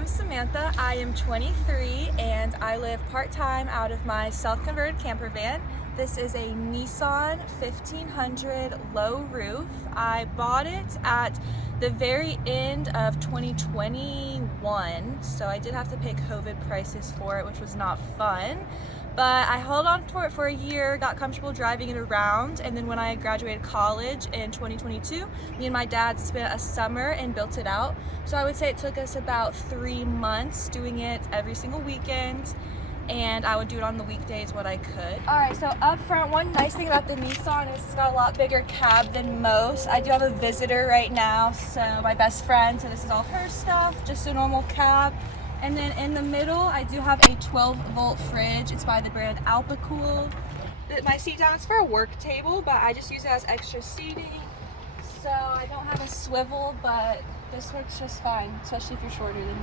I'm Samantha. I am 23 and I live part-time out of my self-converted camper van. This is a Nissan 1500 low roof. I bought it at the very end of 2021, so I did have to pay COVID prices for it, which was not fun. But I held on for it for a year, got comfortable driving it around, and then when I graduated college in 2022, me and my dad spent a summer and built it out. So I would say it took us about 3 months doing it every single weekend, and I would do it on the weekdays what I could. Alright, so up front, one nice thing about the Nissan is it's got a lot bigger cab than most. I do have a visitor right now, so my best friend, so this is all her stuff, just a normal cab. And then in the middle, I do have a 12-volt fridge. It's by the brand Alpacool. My seat down is for a work table, but I just use it as extra seating. So I don't have a swivel, but this works just fine, especially if you're shorter than me.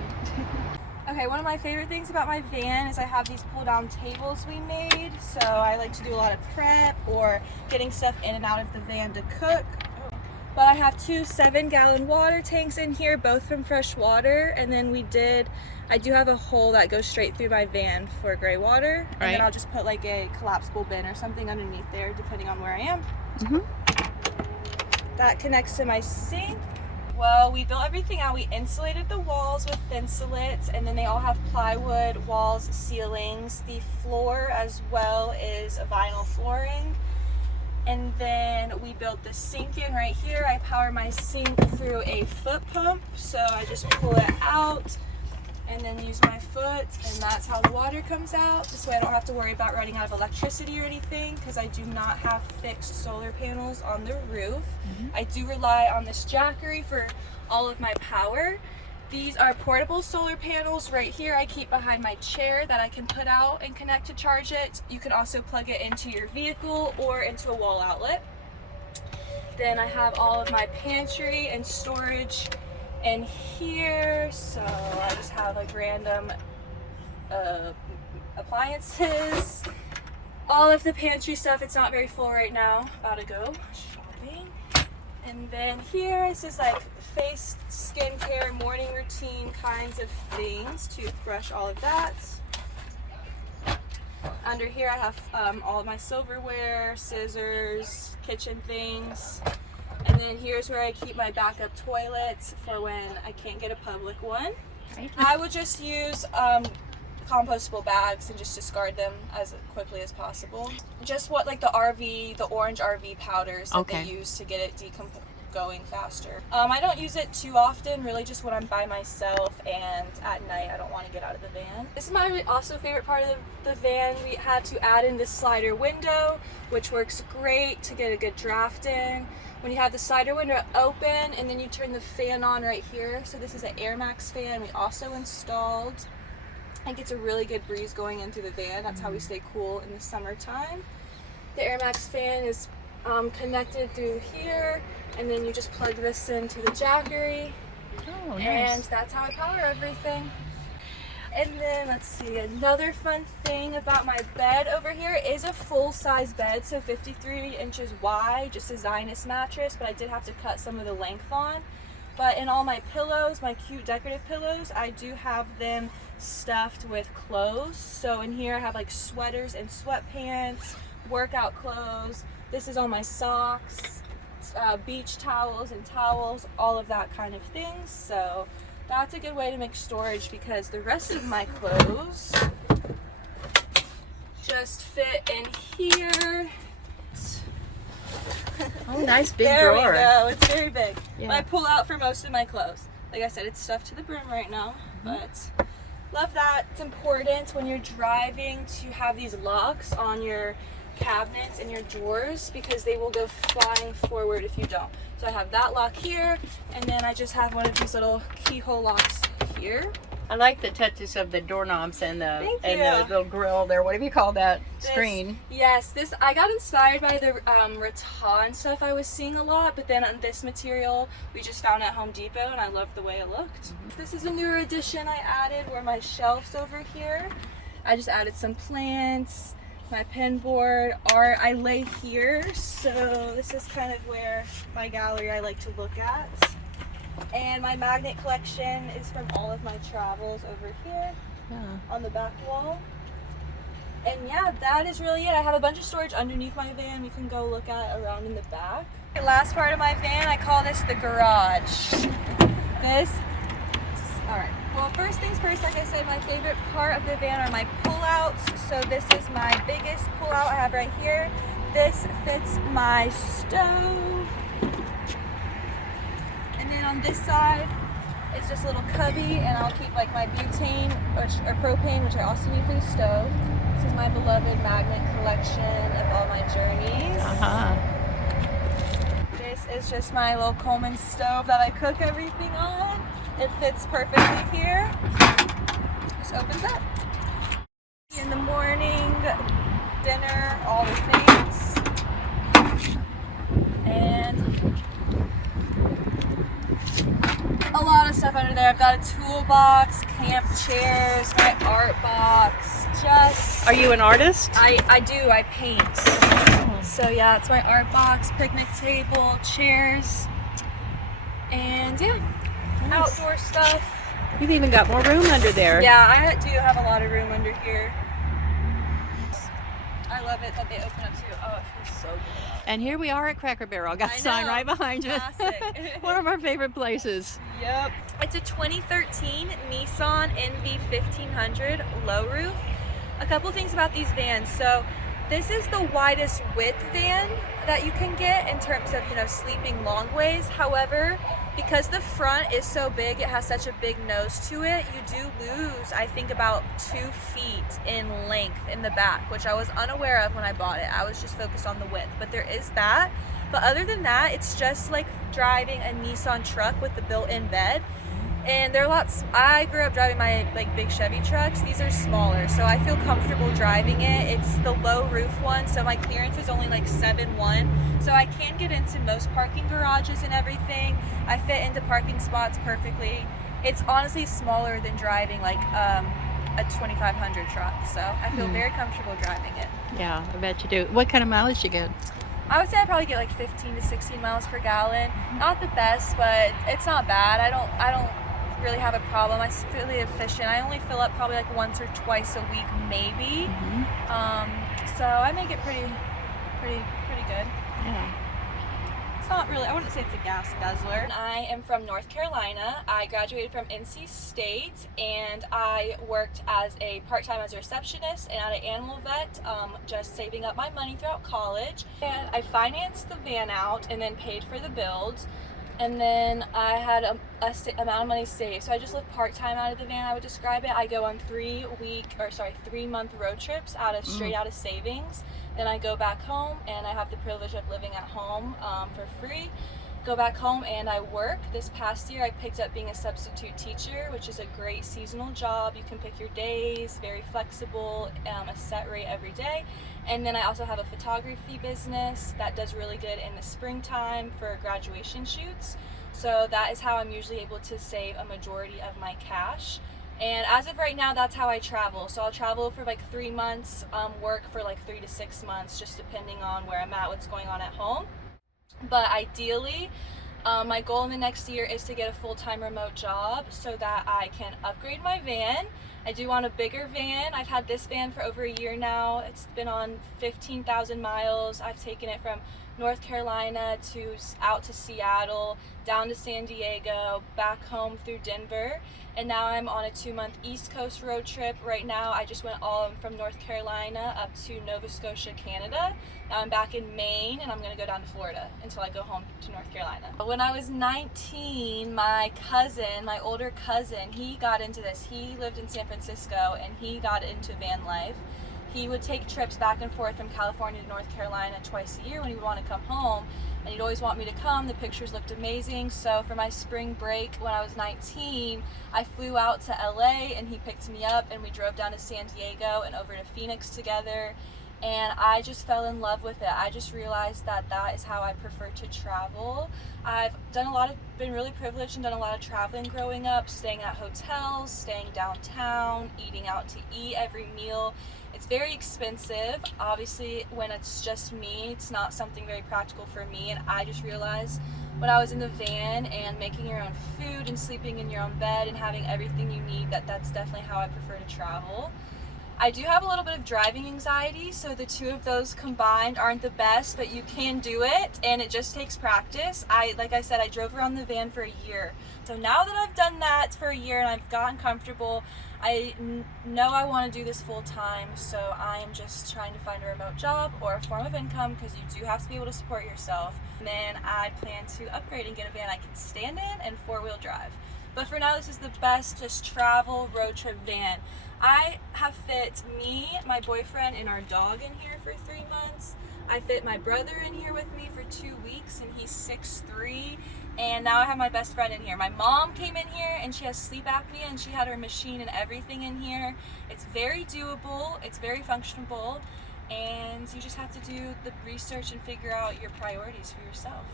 Okay, one of my favorite things about my van is I have these pull-down tables we made. So I like to do a lot of prep or getting stuff in and out of the van to cook. But I have two 7-gallon water tanks in here, both from fresh water. And then I do have a hole that goes straight through my van for gray water. And then I'll just put like a collapsible bin or something underneath there, depending on where I am. That connects to my sink. Well, we built everything out. We insulated the walls with thin slits, and then they all have plywood walls, ceilings. The floor as well is vinyl flooring. And then we built the sink in right here. I power my sink through a foot pump. So I just pull it out and then use my foot, and that's how the water comes out. This way I don't have to worry about running out of electricity or anything, because I do not have fixed solar panels on the roof. I do rely on this Jackery for all of my power. These are portable solar panels right here I keep behind my chair that I can put out and connect to charge it. You can also plug it into your vehicle or into a wall outlet. Then I have all of my pantry and storage in here, so I just have like random appliances. All of the pantry stuff, it's not very full right now. About to go shopping. And then here is just like face, skincare, morning routine kinds of things. Toothbrush, all of that. Under here I have all of my silverware, scissors, kitchen things. And then here's where I keep my backup toilets for when I can't get a public one. I would just use compostable bags and just discard them as quickly as possible. Just what like the orange RV powders that they use to get it going faster. I don't use it too often, really just when I'm by myself and at night I don't want to get out of the van. This is my also favorite part of the van. We had to add in this slider window, which works great to get a good draft in. When you have the slider window open and then you turn the fan on right here. So this is an Air Max fan we also installed. It gets a really good breeze going in through the van. That's how we stay cool in the summertime. The Air Max fan is connected through here, and then you just plug this into the Jackery. Oh, nice. And that's how I power everything. And then let's see, another fun thing about my bed over here is a full-size bed, so 53 inches wide, just a Zionist mattress, but I did have to cut some of the length on. But in all my pillows, my cute decorative pillows, I do have them stuffed with clothes. So in here I have like sweaters and sweatpants, workout clothes. This is all my socks, beach towels and towels, all of that kind of things. So that's a good way to make storage, because the rest of my clothes just fit in here. Oh, nice big there drawer. There we go. It's very big. Yeah. But I pull out for most of my clothes. Like I said, it's stuffed to the brim right now, but love that. It's important when you're driving to have these locks on your cabinets and your drawers, because they will go flying forward if you don't. So I have that lock here, and then I just have one of these little keyhole locks here. I like the touches of the doorknobs and the little grill there. Whatever you call that screen. Yes, I got inspired by the rattan stuff I was seeing a lot, but then on this material we just found at Home Depot, and I loved the way it looked. This is a newer addition I added, where my shelves over here. I just added some plants, my pen board, art. I lay here, so this is kind of where my gallery I like to look at. And my magnet collection is from all of my travels over here on the back wall. And yeah, that is really it. I have a bunch of storage underneath my van you can go look at around in the back. The last part of my van, I call this the garage. Alright, well first things first, like I said, my favorite part of the van are my pullouts. So this is my biggest pullout I have right here. This fits my stove. And then on this side, it's just a little cubby, and I'll keep like my butane or propane, which I also need for the stove. This is my beloved magnet collection of all my journeys. This is just my little Coleman stove that I cook everything on. It fits perfectly here. Just opens up. In the morning, dinner, all the things. And a lot of stuff under there. I've got a toolbox, camp chairs, my art box. Are you an artist? I do. I paint. So yeah, it's my art box, picnic table, chairs, and yeah, nice. Outdoor stuff. You've even got more room under there. Yeah, I do have a lot of room under here. I love it that they open up too. Oh, it feels so good. And here we are at Cracker Barrel. Got a sign right behind you. One of our favorite places. Yep. It's a 2013 Nissan NV 1500 low roof. A couple things about these vans. So this is the widest width van that you can get in terms of, sleeping long ways. However, because the front is so big, it has such a big nose to it, you do lose, I think, about 2 feet in length in the back, which I was unaware of when I bought it. I was just focused on the width, but there is that. But other than that, it's just like driving a Nissan truck with the built-in bed. And they're lots. I grew up driving my big Chevy trucks. These are smaller, so I feel comfortable driving it. It's the low roof one, so my clearance is only 7'1", so I can get into most parking garages and everything. I fit into parking spots perfectly. It's honestly smaller than driving a 2500 truck, so I feel very comfortable driving it. Yeah, I bet you do. What kind of mileage you get? I would say I probably get 15 to 16 miles per gallon. Not the best, but it's not bad. I don't really have a problem. I'm really efficient. I only fill up probably once or twice a week, maybe. So I make it pretty good. Yeah. It's not really, I wouldn't say it's a gas guzzler. I am from North Carolina. I graduated from NC State, and I worked as a part-time as a receptionist and at an animal vet, just saving up my money throughout college. And I financed the van out and then paid for the build. And then I had a amount of money saved, so I just live part-time out of the van. I would describe it. I go on 3-month road trips straight out of savings. Then I go back home, and I have the privilege of living at home for free. Go back home and I work. This past year I picked up being a substitute teacher, which is a great seasonal job. You can pick your days, very flexible, a set rate every day. And then I also have a photography business that does really good in the springtime for graduation shoots. So that is how I'm usually able to save a majority of my cash. And as of right now, that's how I travel. So I'll travel for 3 months, work for 3 to 6 months, just depending on where I'm at, what's going on at home. But ideally, my goal in the next year is to get a full-time remote job so that I can upgrade my van. I do want a bigger van. I've had this van for over a year now. It's been on 15,000 miles. I've taken it from North Carolina out to Seattle, down to San Diego, back home through Denver, and now I'm on a 2-month East Coast road trip. Right now I just went all from North Carolina up to Nova Scotia, Canada. Now I'm back in Maine, and I'm going to go down to Florida until I go home to North Carolina. When I was 19, my older cousin, he got into this. He lived in San Francisco, and he got into van life. He would take trips back and forth from California to North Carolina twice a year when he would want to come home, and he'd always want me to come. The pictures looked amazing. So for my spring break when I was 19, I flew out to LA, and he picked me up, and we drove down to San Diego and over to Phoenix together. and I just fell in love with it. I just realized that that is how I prefer to travel. I've been really privileged and done a lot of traveling growing up, staying at hotels, staying downtown, eating out to eat every meal. It's very expensive. Obviously, when it's just me, it's not something very practical for me, and I just realized when I was in the van and making your own food and sleeping in your own bed and having everything you need, that's definitely how I prefer to travel. I do have a little bit of driving anxiety, so the two of those combined aren't the best, but you can do it, and it just takes practice. Like I said, I drove around the van for a year. So now that I've done that for a year and I've gotten comfortable, I know I want to do this full time, so I am just trying to find a remote job or a form of income, because you do have to be able to support yourself. And then I plan to upgrade and get a van I can stand in and 4-wheel drive. But for now, this is the best just travel road trip van. I have fit me, my boyfriend, and our dog in here for 3 months. I fit my brother in here with me for 2 weeks, and he's 6'3", and now I have my best friend in here. My mom came in here and she has sleep apnea, and she had her machine and everything in here. It's very doable, it's very functional, and you just have to do the research and figure out your priorities for yourself.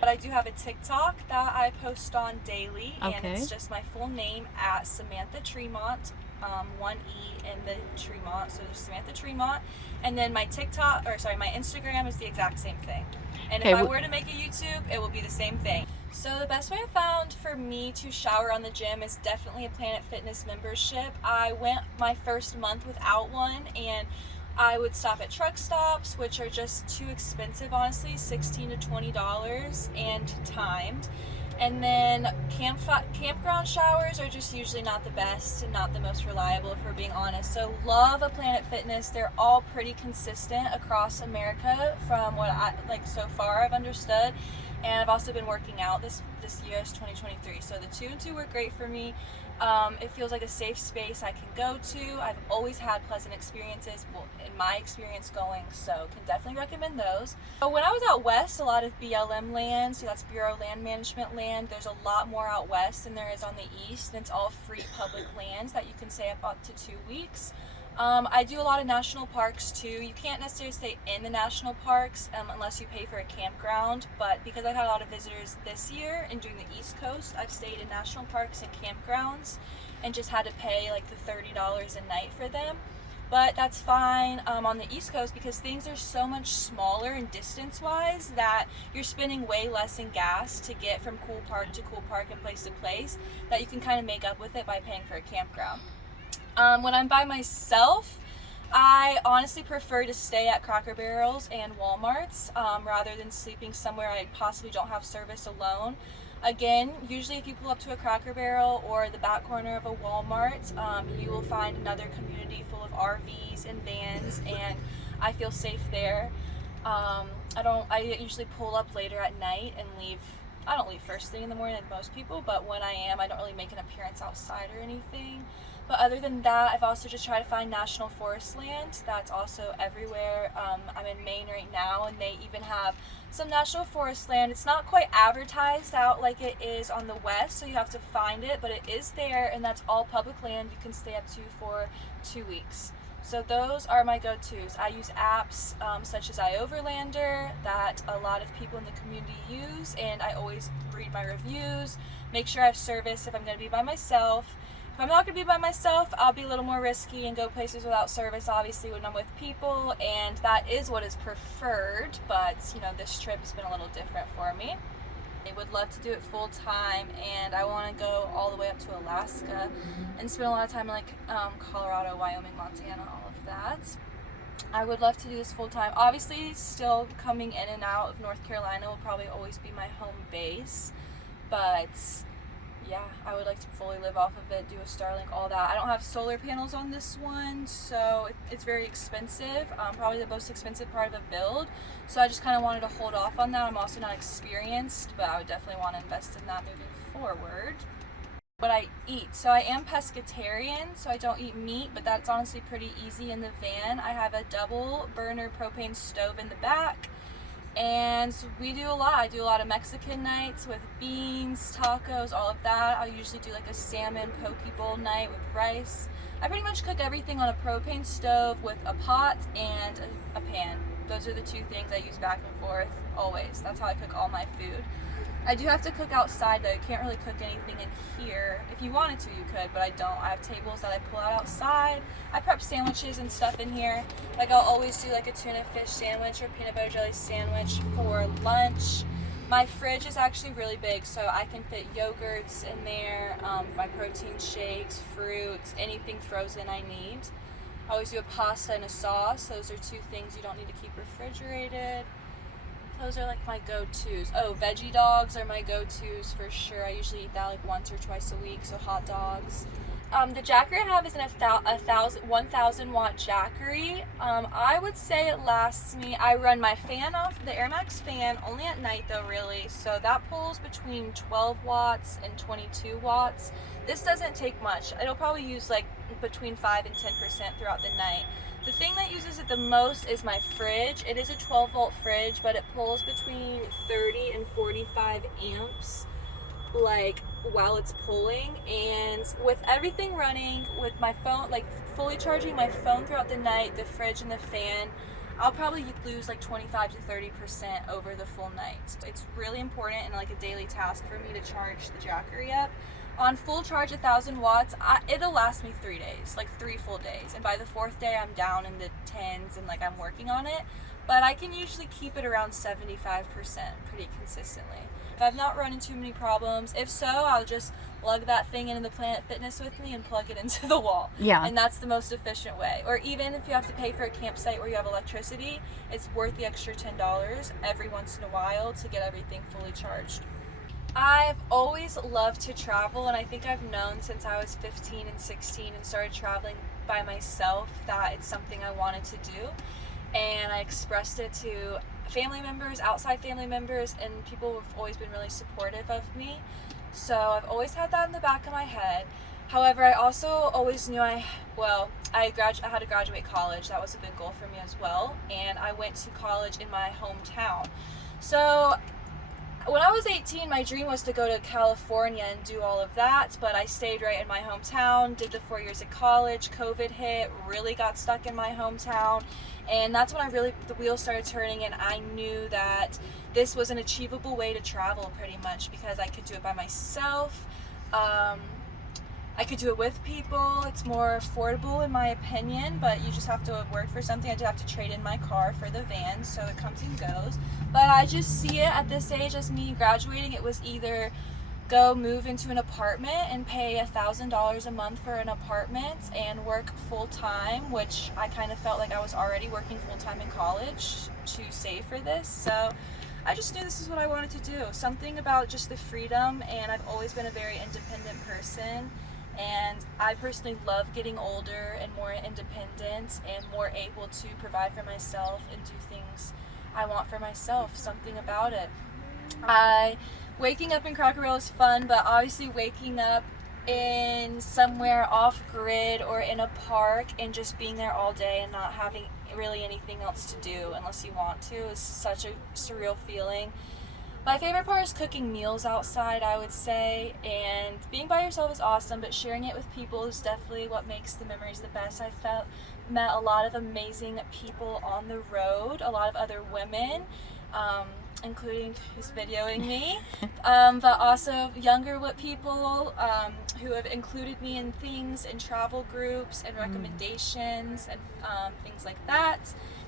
But I do have a TikTok that I post on daily, and it's just my full name at Samantha Tremont, 1 E in the Tremont, so there's Samantha Tremont, and then my Instagram is the exact same thing. And if I were to make a YouTube, it will be the same thing. So the best way I found for me to shower on the gym is definitely a Planet Fitness membership. I went my first month without one, and I would stop at truck stops, which are just too expensive, honestly, $16 to $20 and timed. And then campground showers are just usually not the best and not the most reliable, if we're being honest. So love a Planet Fitness. They're all pretty consistent across America from what so far I've understood. And I've also been working out this year is 2023. So the 2 and 2 work great for me. It feels like a safe space I can go to. I've always had pleasant experiences, in my experience going, so can definitely recommend those. But when I was out west, a lot of BLM land, so that's Bureau Land Management land, there's a lot more out west than there is on the east, and it's all free public lands that you can stay up to 2 weeks. I do a lot of national parks too. You can't necessarily stay in the national parks unless you pay for a campground, but because I've had a lot of visitors this year and doing the East Coast, I've stayed in national parks and campgrounds and just had to pay like the $30 a night for them. But that's fine on the East Coast, because things are so much smaller and distance-wise that you're spending way less in gas to get from cool park to cool park and place to place, that you can kind of make up with it by paying for a campground. When I'm by myself, I honestly prefer to stay at Cracker Barrels and Walmarts rather than sleeping somewhere I possibly don't have service alone. Again, usually if you pull up to a Cracker Barrel or the back corner of a Walmart, you will find another community full of RVs and vans, and I feel safe there. I usually pull up later at night and leave. I don't leave first thing in the morning like most people, but when I am, I don't really make an appearance outside or anything. But other than that, I've also just tried to find national forest land. That's also everywhere. I'm in Maine right now, and they even have some national forest land. It's not quite advertised out like it is on the west, so you have to find it, but it is there, and that's all public land you can stay up to for 2 weeks. So those are my go-tos. I use apps such as iOverlander that a lot of people in the community use, and I always read my reviews, make sure I have service if I'm going to be by myself. If I'm not going to be by myself, I'll be a little more risky and go places without service, obviously, when I'm with people, and that is what is preferred, but, this trip has been a little different for me. I would love to do it full time, and I want to go all the way up to Alaska and spend a lot of time in Colorado, Wyoming, Montana, all of that. I would love to do this full time. Obviously, still coming in and out of North Carolina will probably always be my home base, but yeah, I would like to fully live off of it, do a Starlink, all that. I don't have solar panels on this one, so it's very expensive, probably the most expensive part of a build, so I just kind of wanted to hold off on that. I'm also not experienced, but I would definitely want to invest in that moving forward. What I eat, so I am pescatarian, so I don't eat meat, but that's honestly pretty easy in the van. I have a double burner propane stove in the back, And we do a lot. I do a lot of Mexican nights with beans, tacos, all of that. I'll usually do like a salmon poke bowl night with rice. I pretty much cook everything on a propane stove with a pot and a pan. Those are the two things I use back and forth always. That's how I cook all my food. I do have to cook outside though. You can't really cook anything in here. If you wanted to, you could, but I don't. I have tables that I pull out outside. I prep sandwiches and stuff in here. Like I'll always do like a tuna fish sandwich or peanut butter jelly sandwich for lunch. My fridge is actually really big, so I can fit yogurts in there, my protein shakes, fruits, anything frozen I need. I always do a pasta and a sauce. Those are two things you don't need to keep refrigerated. Those are like my go-tos. Oh, veggie dogs are my go-tos for sure. I usually eat that like once or twice a week, so hot dogs. The Jackery I have is a 1,000 watt Jackery. I would say it lasts me, I run my fan off, the Air Max fan, only at night though really, so that pulls between 12 watts and 22 watts. This doesn't take much. It'll probably use like between 5 and 10% throughout the night. The thing that uses it the most is my fridge. It is a 12 volt fridge, but it pulls between 30 and 45 amps like while it's pulling. And with everything running, with my phone, like fully charging my phone throughout the night, the fridge and the fan, I'll probably lose like 25 to 30% over the full night. It's really important and like a daily task for me to charge the Jackery up. On full charge, 1,000 watts, it'll last me 3 days, like 3 full days. And by the 4th day, I'm down in the 10s and like I'm working on it. But I can usually keep it around 75% pretty consistently. If I've not run into many problems, if so, I'll just lug that thing into the Planet Fitness with me and plug it into the wall. Yeah. And that's the most efficient way. Or even if you have to pay for a campsite where you have electricity, it's worth the extra $10 every once in a while to get everything fully charged. I've always loved to travel, and I think I've known since I was 15 and 16 and started traveling by myself that it's something I wanted to do. And I expressed it to family members, outside family members, and people have always been really supportive of me. So I've always had that in the back of my head. However, I also always knew I had to graduate college. That was a big goal for me as well. And I went to college in my hometown. So when I was 18, my dream was to go to California and do all of that, but I stayed right in my hometown, did the 4 years of college, COVID hit, really got stuck in my hometown, and that's when the wheels started turning, and I knew that this was an achievable way to travel pretty much, because I could do it by myself, I could do it with people. It's more affordable in my opinion, but you just have to work for something. I did have to trade in my car for the van, so it comes and goes. But I just see it at this age as me graduating. It was either go move into an apartment and pay $1,000 a month for an apartment and work full-time, which I kind of felt like I was already working full-time in college to save for this. So I just knew this is what I wanted to do. Something about just the freedom, and I've always been a very independent person. And I personally love getting older and more independent and more able to provide for myself and do things I want for myself. Something about it. Waking up in Cracker Barrel is fun, but obviously waking up in somewhere off grid or in a park and just being there all day and not having really anything else to do unless you want to is such a surreal feeling. My favorite part is cooking meals outside, I would say, and being by yourself is awesome, but sharing it with people is definitely what makes the memories the best. I met a lot of amazing people on the road, a lot of other women, including who's videoing me, but also younger people who have included me in things, in travel groups and recommendations and things like that.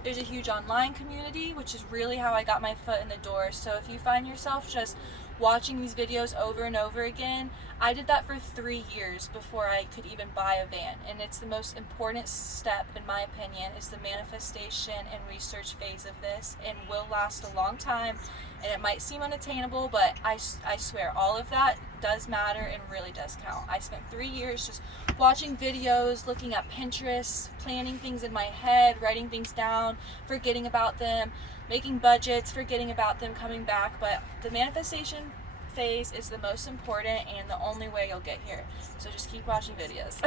There's a huge online community, which is really how I got my foot in the door. So if you find yourself just watching these videos over and over again, I did that for 3 years before I could even buy a van. And it's the most important step, in my opinion, is the manifestation and research phase of this, and will last a long time. And it might seem unattainable, but I swear all of that does matter and really does count. I spent 3 years just watching videos, looking at Pinterest, planning things in my head, writing things down, forgetting about them, making budgets, forgetting about them, coming back. But the manifestation phase is the most important and the only way you'll get here. So just keep watching videos.